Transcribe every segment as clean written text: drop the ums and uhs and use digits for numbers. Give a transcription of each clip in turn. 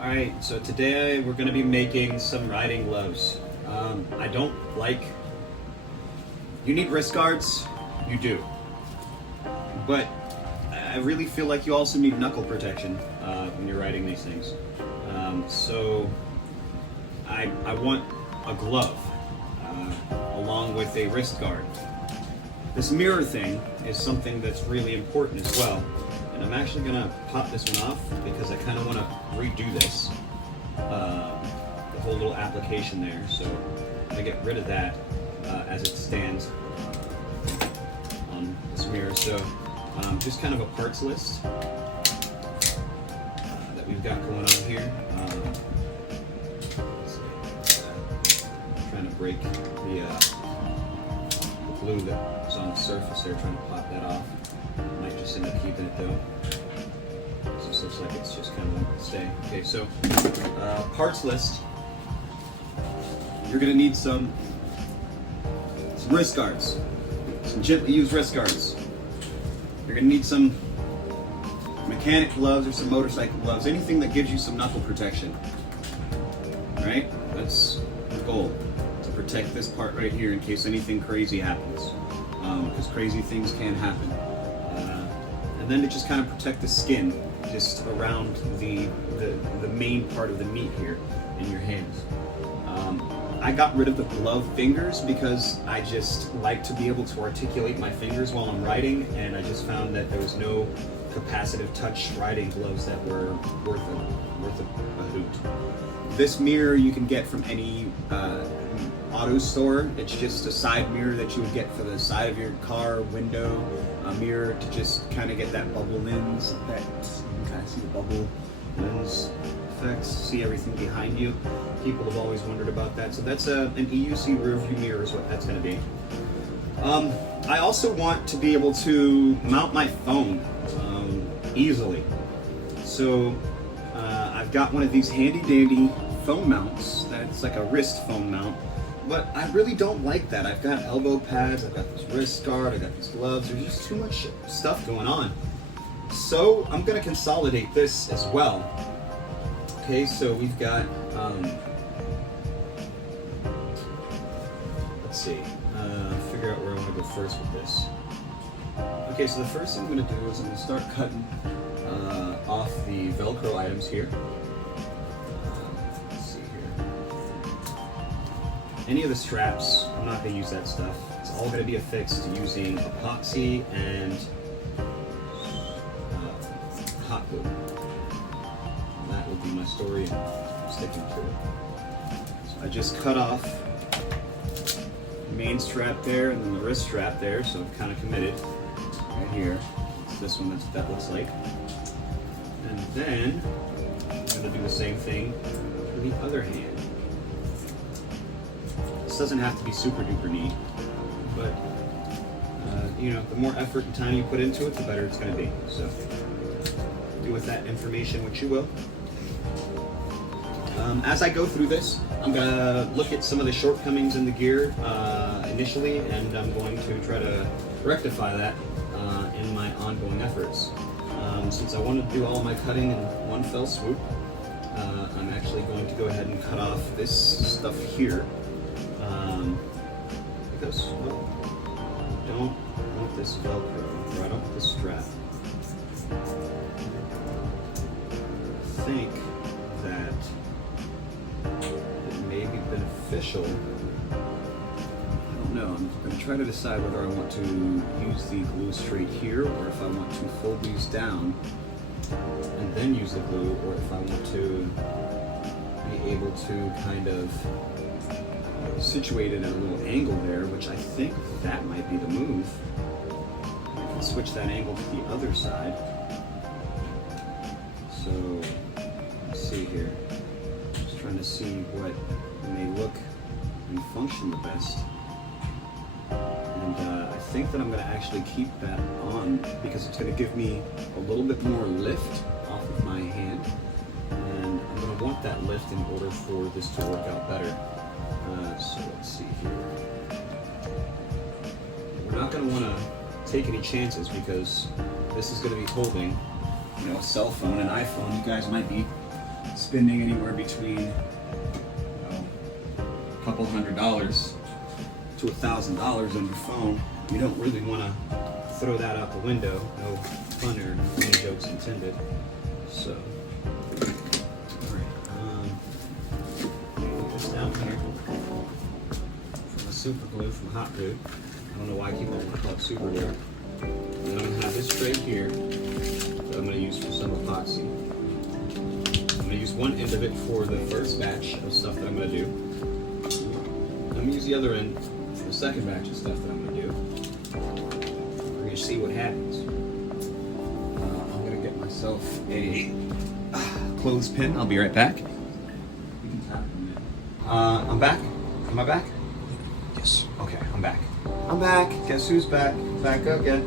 Alright, so today we're going to be making some riding gloves. I don't like... You need wrist guards, you do. But I really feel like you also need knuckle protection when you're riding these things. So I want a glove along with a wrist guard. This mirror thing is something that's really important as well. And I'm actually going to pop this one off because I kind of want to redo this. The whole little application there. So I'm going to get rid of that as it stands on this mirror. So just kind of a parts list that we've got going on here. Trying to break the glue that's on the surface there, trying to pop that off. Might just end up keeping it though. This looks like it's just kind of going to stay. Okay, so parts list. You're going to need some wrist guards, some gently used wrist guards. You're going to need some mechanic gloves or some motorcycle gloves, anything that gives you some knuckle protection. All right, that's the goal, to protect this part right here in case anything crazy happens, because crazy things can happen. And then to just kind of protect the skin just around the main part of the meat here in your hands. I got rid of the glove fingers because I just like to be able to articulate my fingers while I'm riding, and I just found that there was no capacitive touch riding gloves that were worth a hoot. This mirror you can get from any auto store. It's just a side mirror that you would get for the side of your car window, a mirror to just kind of get that bubble lens effect. You can kind of see the bubble lens effects, see everything behind you. People have always wondered about that. So that's an EUC rear view mirror is what that's going to be. I also want to be able to mount my phone easily. So I've got one of these handy dandy phone mounts that's like a wrist phone mount. But I really don't like that. I've got elbow pads, I've got this wrist guard, I've got these gloves. There's just too much stuff going on. So I'm going to consolidate this as well. Okay, so we've got, let's see, figure out where I want to go first with this. Okay, so the first thing I'm going to do is I'm going to start cutting off the Velcro items here. Any of the straps, I'm not going to use that stuff. It's all going to be affixed using epoxy and hot glue. And that will be my story and I'm sticking to it. So I just cut off the main strap there and then the wrist strap there, so I'm kind of committed right here. It's this one, that's what that looks like. And then I'm going to do the same thing for the other hand. Doesn't have to be super duper neat, but you know, the more effort and time you put into it, the better it's going to be. So do with that information what you will. As I go through this, I'm going to look at some of the shortcomings in the gear initially, and I'm going to try to rectify that in my ongoing efforts. Since I want to do all my cutting in one fell swoop, I'm actually going to go ahead and cut off this stuff here. Because, well, I don't want this Velcro, or I don't want this strap. I think that it may be beneficial. I don't know, I'm going to try to decide whether I want to use the glue straight here, or if I want to fold these down and then use the glue, or if I want to be able to kind of situated at a little angle there, which I think that might be the move. I can switch that angle to the other side. So let's see here. Just trying to see what may look and function the best. And I think that I'm going to actually keep that on because it's going to give me a little bit more lift off of my hand. And I'm going to want that lift in order for this to work out better. So let's see here. We're not going to want to take any chances because this is going to be holding, you know, a cell phone, an iPhone. You guys might be spending anywhere between a couple $100 to $1,000 on your phone, you don't really want to throw that out the window. No fun or any jokes intended. So, alright, this down here from a super glue from Hot Glue. I don't know why I keep on calling it super glue. And I'm gonna have this tray here that I'm gonna use for some epoxy. I'm gonna use one end of it for the first batch of stuff that I'm gonna do. I'm gonna use the other end for the second batch of stuff that I'm gonna do. We're gonna see what happens. I'm gonna get myself a clothespin. I'll be right back. You can tap in there. I'm back. Am I back? Yes. Okay, I'm back. I'm back. Guess who's back? Back again.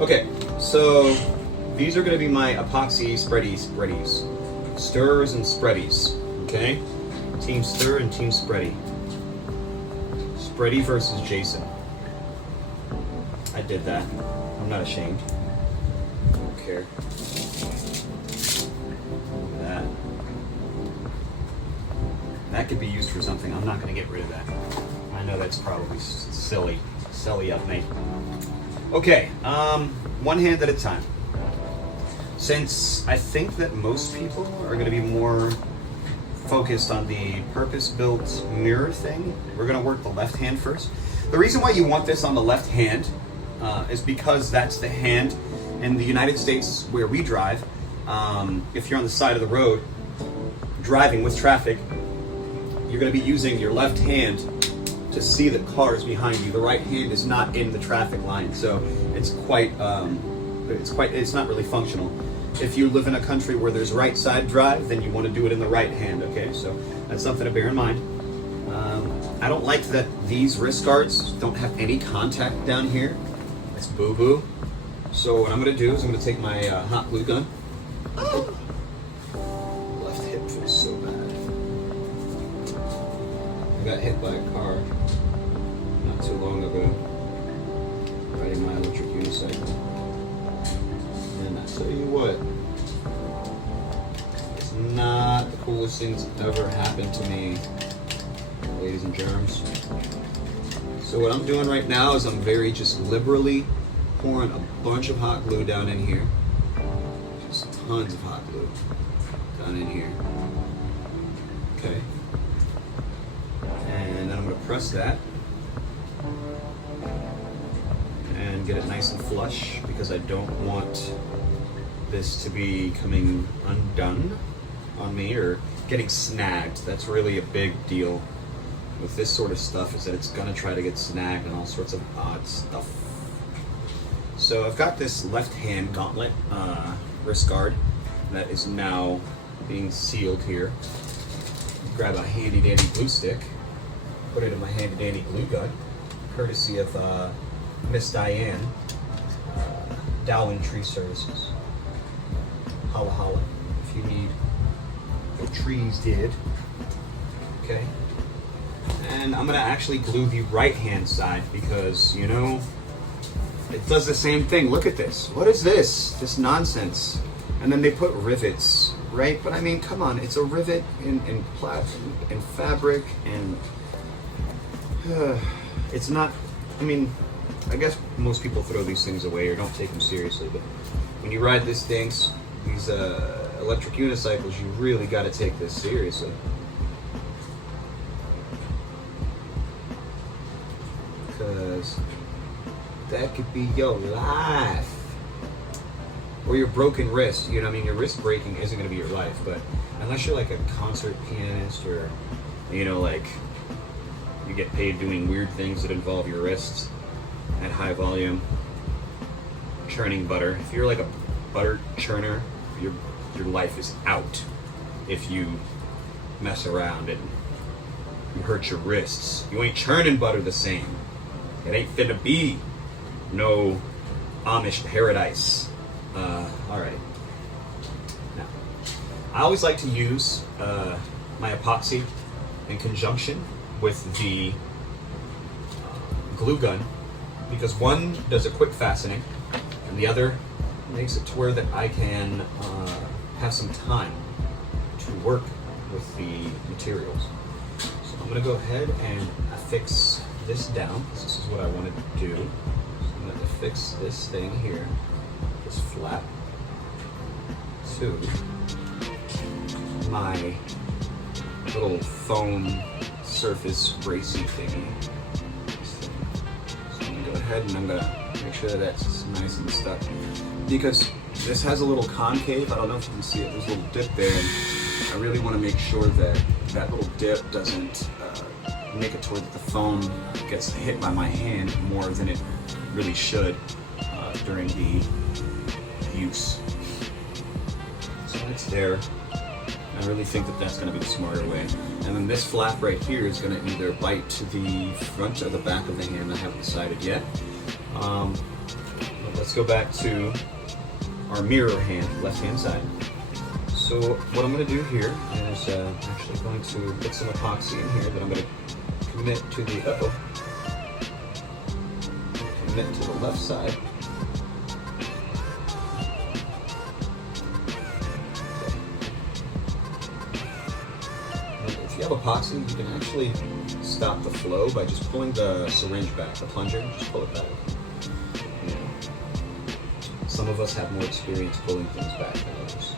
Okay, so these are going to be my epoxy spreadies. Stirrers and spreadies. Okay? Team Stir and Team Spready. Spready versus Jason. I did that. I'm not ashamed. I don't care. That could be used for something. I'm not going to get rid of that. I know that's probably silly of me. Okay, one hand at a time. Since I think that most people are going to be more focused on the purpose-built mirror thing, we're going to work the left hand first. The reason why you want this on the left hand is because that's the hand in the United States where we drive. If you're on the side of the road driving with traffic, you're going to be using your left hand to see the cars behind you. The right hand is not in the traffic line, so it's not really functional. If you live in a country where there's right side drive, then you want to do it in the right hand, okay? So that's something to bear in mind. I don't like that these wrist guards don't have any contact down here. It's boo-boo. So what I'm going to do is I'm going to take my hot glue gun. Oh. Left hip feels so bad. I got hit by a car not too long ago, riding my electric unicycle. And I tell you what, it's not the coolest thing that's ever happened to me, ladies and germs. So what I'm doing right now is I'm very just liberally pouring a bunch of hot glue down in here. Just tons of hot glue down in here. Okay. And then I'm going to press that and get it nice and flush because I don't want this to be coming undone on me or getting snagged. That's really a big deal with this sort of stuff, is that it's going to try to get snagged and all sorts of odd stuff. So I've got this left hand gauntlet wrist guard that is now being sealed here. Grab a handy dandy glue stick, put it in my handy dandy glue gun, courtesy of Miss Diane, Dowling Tree Services. Holla holla if you need the trees did. Okay. And I'm gonna actually glue the right hand side because, you know, it does the same thing. Look at this. What is this? This nonsense. And then they put rivets, right? But I mean, come on, it's a rivet in plastic and fabric, and it's not, I mean, I guess most people throw these things away or don't take them seriously, but when you ride these things, these electric unicycles, you really got to take this seriously. Because that could be your life. Or your broken wrist, you know what I mean? Your wrist breaking isn't going to be your life, but unless you're like a concert pianist or, you know, like you get paid doing weird things that involve your wrists at high volume, churning butter. If you're like a butter churner, your life is out if you mess around and you hurt your wrists. You ain't churning butter the same. It ain't finna be no Amish paradise. All right. Now, I always like to use my epoxy in conjunction with the glue gun because one does a quick fastening and the other makes it to where that I can have some time to work with the materials. So I'm going to go ahead and affix this down. This is what I wanted to do. So I'm going to affix this thing here, this flap, to my little foam surface racy thingy. So I'm going to go ahead and I'm going to make sure that that's nice and stuck. Because this has a little concave, I don't know if you can see it, there's a little dip there, and I really want to make sure that that little dip doesn't make it toward the foam gets hit by my hand more than it really should during the use. So that's there. I really think that that's going to be the smarter way. And then this flap right here is going to either bite to the front or the back of the hand. I haven't decided yet. Let's go back to our mirror hand, left hand side. So what I'm going to do here is actually going to put some epoxy in here that I'm going to commit to the commit to the left side. If you have epoxy, you can actually stop the flow by just pulling the syringe back, the plunger, just pull it back. Yeah. Some of us have more experience pulling things back than others.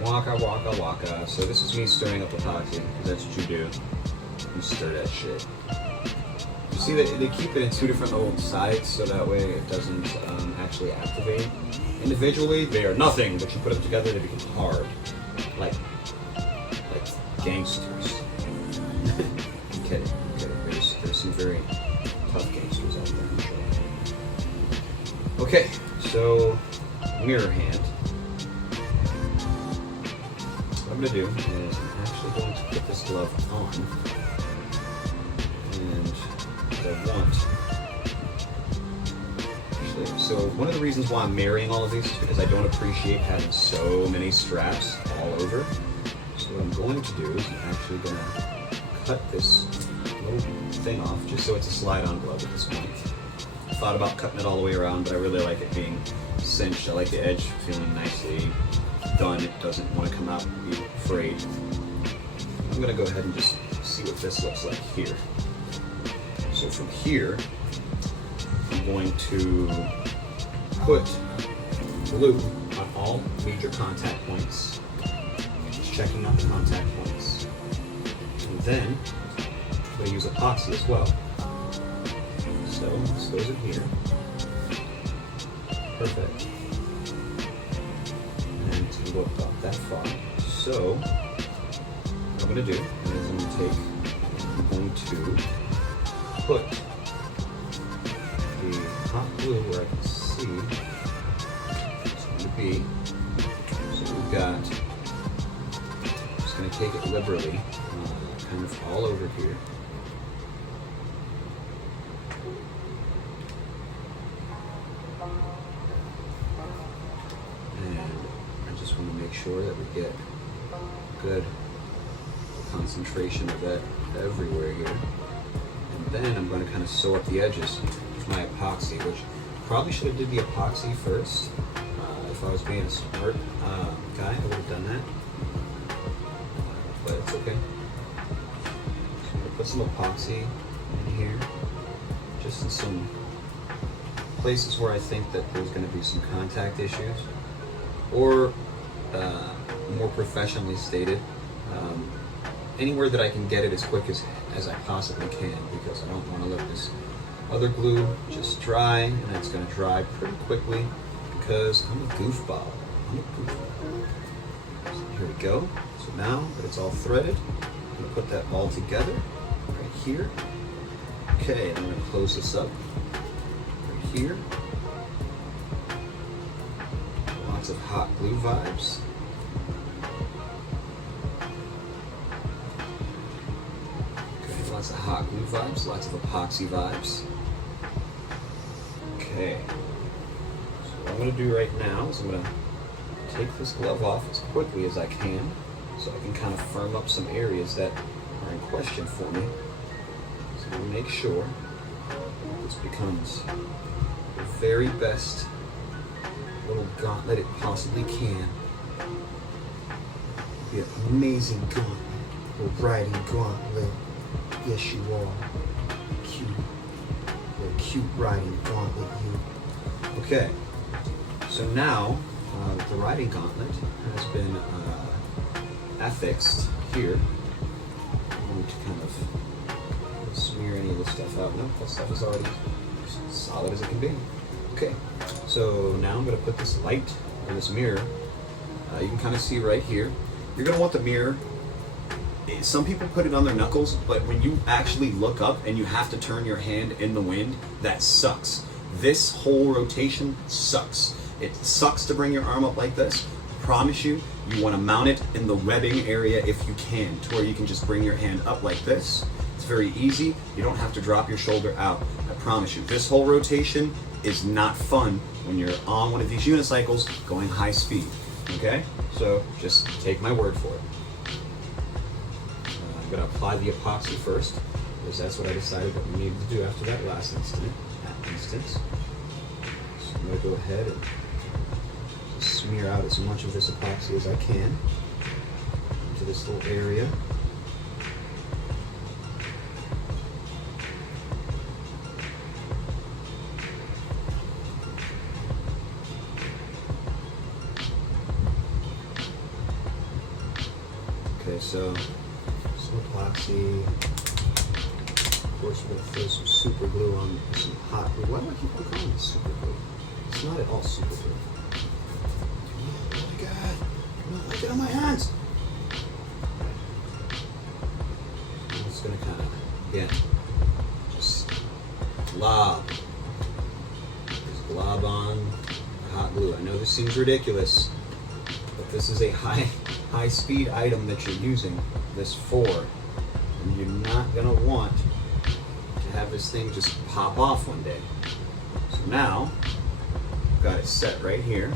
Waka, waka, waka. So this is me stirring up epoxy, because that's what you do. You stir that shit. You see that they keep it in two different little sides, so that way it doesn't actually activate. Individually, they are nothing, but you put them together, they become hard. Like gangsters. I'm kidding. There's some very tough gangsters out there, I'm sure. Okay, so mirror hand. What I'm going to do is I'm actually going to put this glove on, and I want, actually, so one of the reasons why I'm marrying all of these is because I don't appreciate having so many straps all over. So what I'm going to do is I'm actually going to cut this little thing off just so it's a slide-on glove at this point. I thought about cutting it all the way around, but I really like it being cinched. I like the edge feeling nicely done. It doesn't want to come out and be frayed. I'm going to go ahead and just see what this looks like here. So from here, I'm going to put glue on all major contact points, just checking out the contact points. And then I'm going to use epoxy as well. So this goes in here. Perfect. And it's going to go about that far. So what I'm going to do is I'm going to put the hot glue where I can see it's going to be. So we've got, I'm just going to take it liberally, kind of all over here. And I just want to make sure that we get good concentration of that everywhere here. And then I'm going to kind of sew up the edges with my epoxy, which probably should have did the epoxy first. If I was being a smart guy, I would have done that. But it's okay. So I'm going to put some epoxy in here, just in some places where I think that there's going to be some contact issues, or more professionally stated, anywhere that I can get it as quick as I possibly can, because I don't want to let this other glue just dry, and it's going to dry pretty quickly because I'm a goofball. So here we go. So now that it's all threaded, I'm going to put that all together right here. Okay, and I'm going to close this up right here. Lots of hot glue vibes. Lots of hot glue vibes, lots of epoxy vibes. Okay, so what I'm going to do right now is I'm going to take this glove off as quickly as I can, so I can kind of firm up some areas that are in question for me. So I'm going to make sure this becomes the very best little gauntlet it possibly can. Be an amazing gauntlet. A riding gauntlet. Yes, you are. Cute. You're a cute riding gauntlet, you. Okay. So now, the riding gauntlet has been affixed here. I'm going to kind of smear any of this stuff out. No, that stuff is already as solid as it can be. Okay. So now I'm going to put this light, or this mirror, you can kind of see right here. You're going to want the mirror. Some people put it on their knuckles, but when you actually look up and you have to turn your hand in the wind, that sucks. This whole rotation sucks. It sucks to bring your arm up like this. I promise you, you want to mount it in the webbing area if you can, to where you can just bring your hand up like this. It's very easy. You don't have to drop your shoulder out. I promise you, this whole rotation is not fun when you're on one of these unicycles going high speed. Okay? So just take my word for it. I'm going to apply the epoxy first, because that's what I decided that we needed to do after that last instance. So I'm going to go ahead and smear out as much of this epoxy as I can into this little area. Okay, so some epoxy. Of course, we're going to throw some super glue on, some hot glue. Why do I keep on calling it super glue? It's not at all super glue. Oh my God! I'm not get on my hands. I'm just going to kind of, again, just glob. Just glob on hot glue. I know this seems ridiculous, but this is a high speed item that you're using this for, and you're not going to want to have this thing just pop off one day. So now I've got it set right here,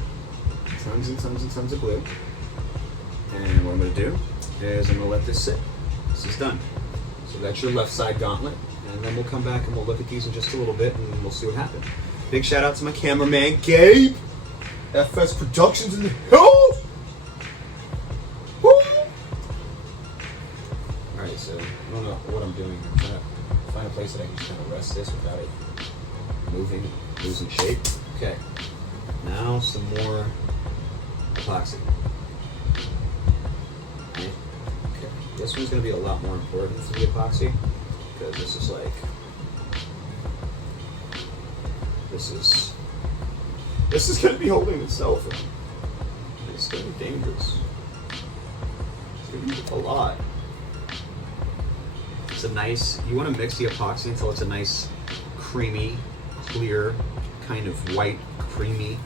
tons and tons and tons of glue, and what I'm going to do is I'm going to let this sit. This is done. So that's your left side gauntlet, and then we'll come back and we'll look at these in just a little bit and we'll see what happens. Big shout out to my cameraman Gabe, FS Productions in the house. Alright, so I don't know what I'm doing. I'm trying to find a place that I can just kind of rest this without it moving, losing shape. Okay, now some more epoxy. Okay, this one's going to be a lot more important for the epoxy, because this is like, this is going to be holding itself in. It's going to be dangerous. It's going to be a lot. It's a nice, you want to mix the epoxy until it's a nice creamy, clear, kind of white, creamy,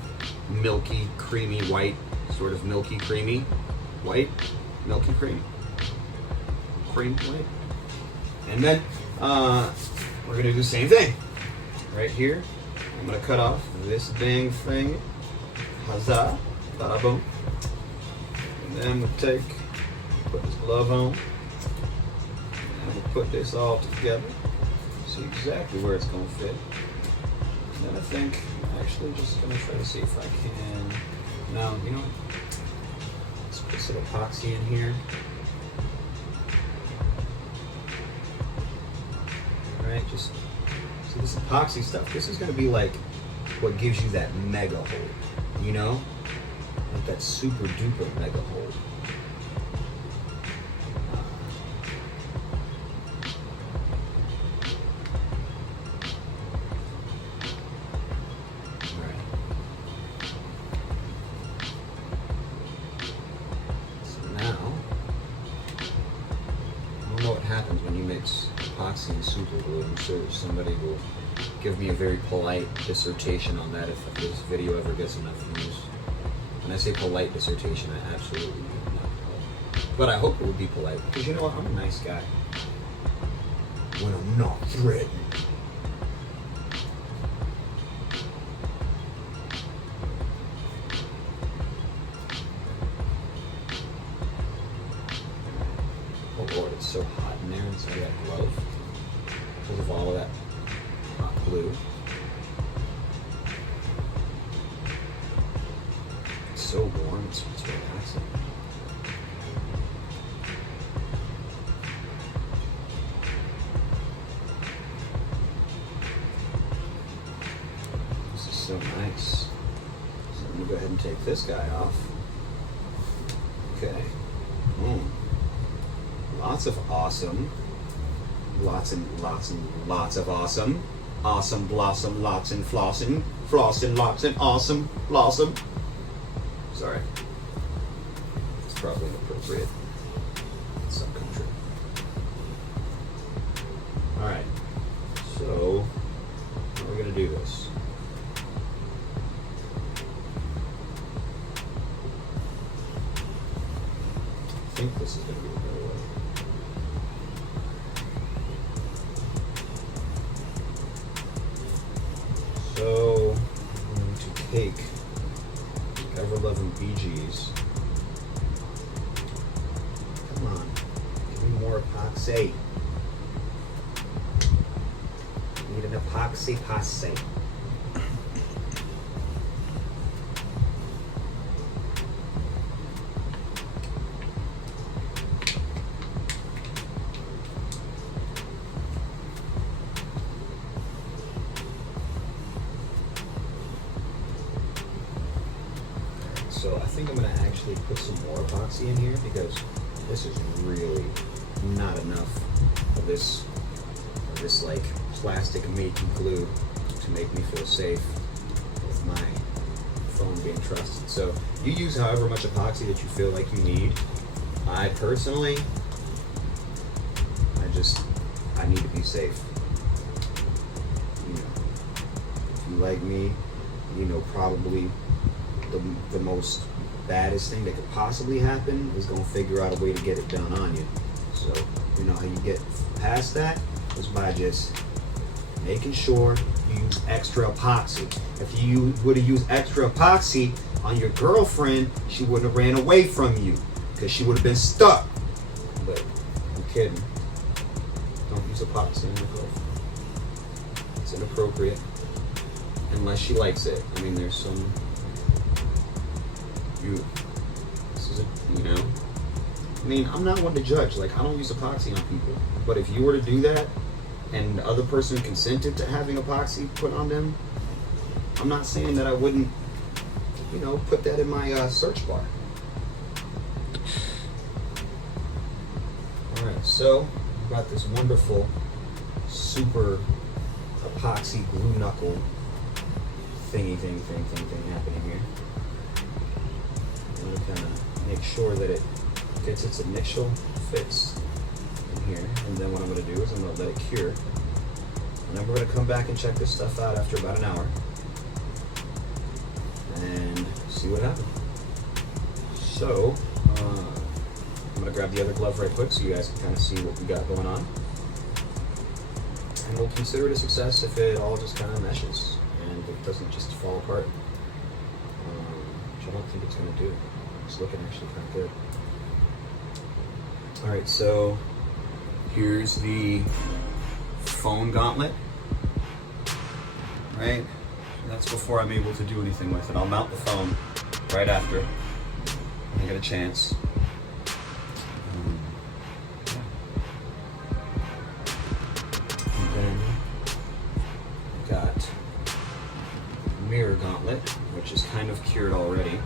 milky, creamy white, sort of milky, creamy white, milky, creamy, cream white. And then we're going to do the same thing. Right here, I'm going to cut off this dang thing. Huzzah, bada boom. And then we'll put this glove on. And we'll put this all together, see exactly where it's going to fit. And then I think I'm actually just going to try to see if I can. No, you know what? Let's put some epoxy in here. Alright, just see this epoxy stuff. This is going to be like what gives you that mega hold, you know? Like that super duper mega hold. Happens when you mix epoxy and super glue. I'm sure somebody will give me a very polite dissertation on that if this video ever gets enough views. When I say polite dissertation, I absolutely mean not polite. But I hope it will be polite, because you know what? I'm a nice guy. When I'm not threatened. Oh Lord, it's so hot in there inside that glove because of all of that hot glue. It's relaxing. This is so nice. So I'm gonna go ahead and take this guy off. Okay. Lots of awesome. Lots and lots and lots of awesome. Awesome blossom, lots and flossing. Flossing, lots and awesome blossom. Sorry. It's probably inappropriate in some country. Alright. So, how are we going to do this? I think this is going to be a better way. So, I'm going to take ever-loving Bee Gees. Come on, give me more epoxy. Need an epoxy passe. So I think I'm going to actually put some more epoxy in here because this is really not enough of this like plastic making glue to make me feel safe with my phone being trusted. So you use however much epoxy that you feel like you need. I personally, I need to be safe. You know, if you like me, you know probably the most baddest thing that could possibly happen is going to figure out a way to get it done on you. So, you know how you get past that is by just making sure you use extra epoxy. If you would have used extra epoxy on your girlfriend, she wouldn't have ran away from you because she would have been stuck. But I'm kidding. Don't use epoxy on your girlfriend. It's inappropriate unless she likes it. I mean, there's some. This is you know, I mean, I'm not one to judge. Like, I don't use epoxy on people. But if you were to do that and the other person consented to having epoxy put on them, I'm not saying that I wouldn't, you know, put that in my search bar. Alright, so I've got this wonderful super epoxy glue knuckle thingy thing happening here. I'm going to kind of make sure that it gets its initial fix in here, and then what I'm going to do is I'm going to let it cure, and then we're going to come back and check this stuff out after about an hour and see what happens. So I'm going to grab the other glove right quick so you guys can kind of see what we got going on, and we'll consider it a success if it all just kind of meshes and it doesn't just fall apart, which I don't think it's going to do. It's looking actually kind of good. Alright, so here's the phone gauntlet, right? That's before I'm able to do anything with it. I'll mount the phone right after I get a chance. And then I've got mirror gauntlet, which is kind of cured already.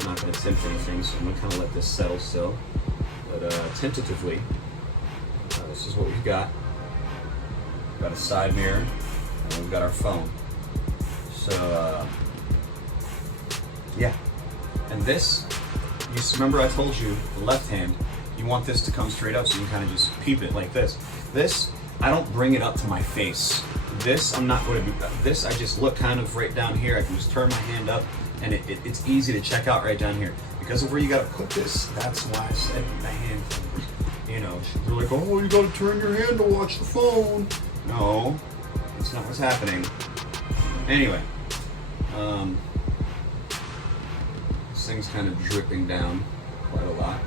I'm not going to tint anything, so I'm going to kind of let this settle still. But tentatively, this is what we've got. We've got a side mirror, and we've got our phone. So, yeah. And this, you remember I told you, the left hand, you want this to come straight up so you can kind of just peep it like this. This, I don't bring it up to my face. This, I'm not going to do that. This, I just look kind of right down here. I can just turn my hand up, and it's easy to check out right down here. Because of where you gotta put this, that's why I said the hand fingers. You know, they're like, oh, you gotta turn your hand to watch the phone. No, that's not what's happening. Anyway, this thing's kind of dripping down quite a lot.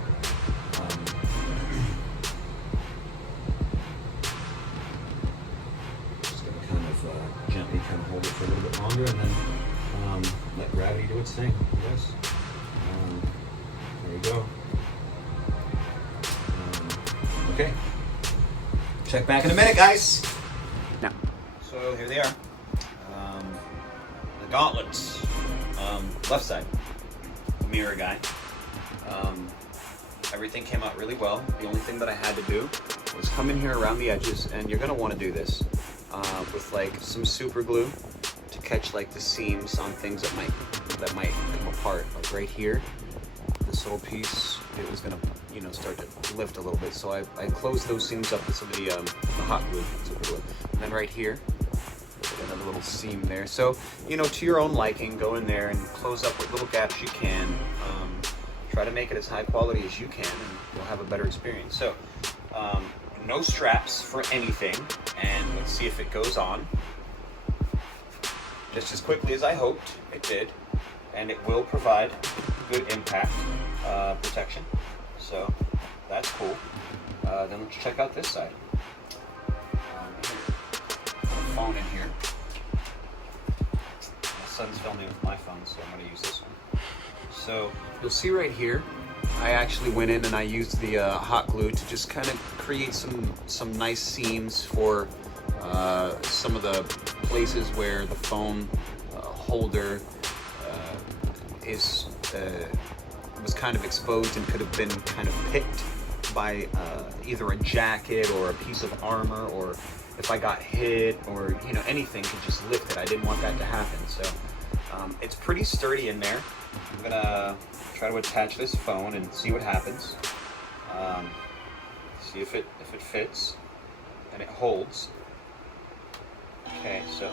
Just gonna kind of gently kind of hold it for a little bit longer and then let gravity do its thing, I guess. go. Okay. Check back in a minute, guys. Now, so here they are. The gauntlets. Left side. Mirror guy. Everything came out really well. The only thing that I had to do was come in here around the edges, and you're gonna want to do this with like some super glue to catch like the seams on things that might come apart. Like right here, this little piece, it was gonna start to lift a little bit. So I closed those seams up with some of the hot glue, super glue. And then right here, another little seam there. So to your own liking, go in there and close up what little gaps you can. Try to make it as high quality as you can, and you'll have a better experience. So, no straps for anything, and let's see if it goes on. Just as quickly as I hoped it did, and it will provide good impact protection. So, that's cool. Then let's check out this side. Put a phone in here. My son's filming with my phone, so I'm going to use this one. So you'll see right here, I actually went in and I used the hot glue to just kind of create some nice seams for some of the places where the phone holder was kind of exposed and could have been kind of picked by either a jacket or a piece of armor, or if I got hit or anything could just lift it. I didn't want that to happen. So it's pretty sturdy in there. I'm gonna try to attach this phone and see what happens. See if it fits and it holds. Okay, so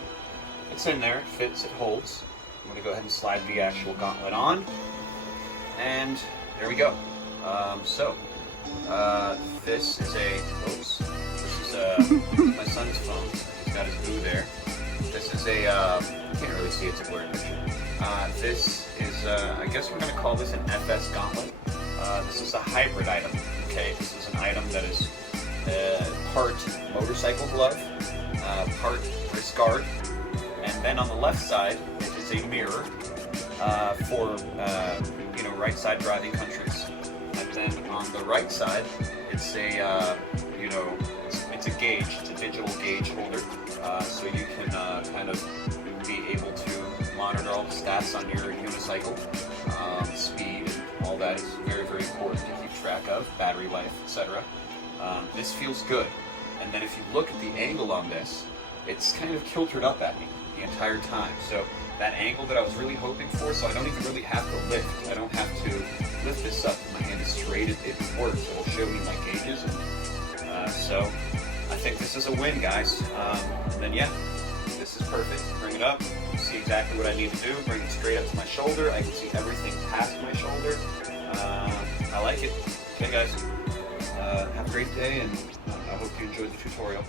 it's in there, it fits, it holds. I'm gonna go ahead and slide the actual gauntlet on, and there we go. This is my son's phone. He's got his boo there. This is a you can't really see, it's a blurry picture. This is, I guess we're going to call this an FS gauntlet. This is a hybrid item, okay? This is an item that is part motorcycle glove, part wrist guard, and then on the left side, it is a mirror for, right side driving countries. And then on the right side, it's a, it's a gauge, it's a digital gauge holder, so you can kind of be able to monitor all the stats on your unicycle, speed, and all that is very, very important to keep track of, battery life, etc. This feels good. And then if you look at the angle on this, it's kind of kiltered up at me the entire time. So that angle that I was really hoping for, so I don't even really have to lift. I don't have to lift this up. My hand is straight. It works. It'll show me my gauges. And, so I think this is a win, guys. And then, yeah, this is perfect. Bring it up. See exactly what I need to do. Bring it straight up to my shoulder. I can see everything past my shoulder. I like it. Okay, guys. Have a great day, and I hope you enjoyed the tutorial.